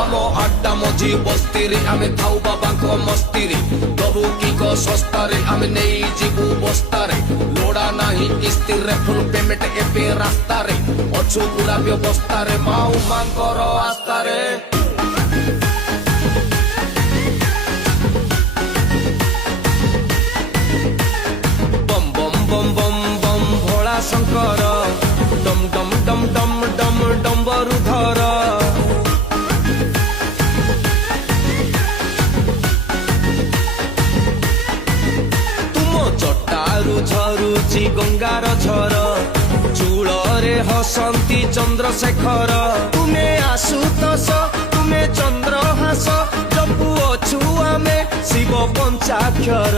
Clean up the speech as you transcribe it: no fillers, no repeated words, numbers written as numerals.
ଆମ ଆଡ୍ଡା ମଝି ବସ୍ତିରେ ଆମେ ଥାଉ ବାବାଙ୍କ ମସ୍ତିରେ ଦବୁ କିକ ଶସ୍ତାରେ ଆମେ ନେଇଯିବୁ ବସ୍ତାରେ ଲୋଡା ନାହିଁ କିସ୍ତିରେ ଫୁଲ୍ ପେମେଣ୍ଟ ଏବେ ରାସ୍ତାରେ ଅଛୁ ପୁରା ବ୍ୟବସ୍ଥାରେ ମାଉ ମାଙ୍କର ଆସ୍ଥାରେ ବମ୍ ବମ୍ ବମ୍ ବମ୍ ବମ୍ ଭୋଳା ଶଙ୍କର ଡମ୍ ଡମ୍ ଡମ୍ ଡମ୍ ଡମ୍ ଡମ୍ବରୁ ଧର ଜଟାରୁ ଝରୁଛି ଗଙ୍ଗାର ଝର ଚୂଳରେ ହସନ୍ତି ଚନ୍ଦ୍ରଶେଖର ତୁମେ ଆଶୁତୋଷ ତୁମେ ଚନ୍ଦ୍ରହାସ ଜପୁ ଅଛୁ ଆମେ ଶିବ ପଞ୍ଚାକ୍ଷର।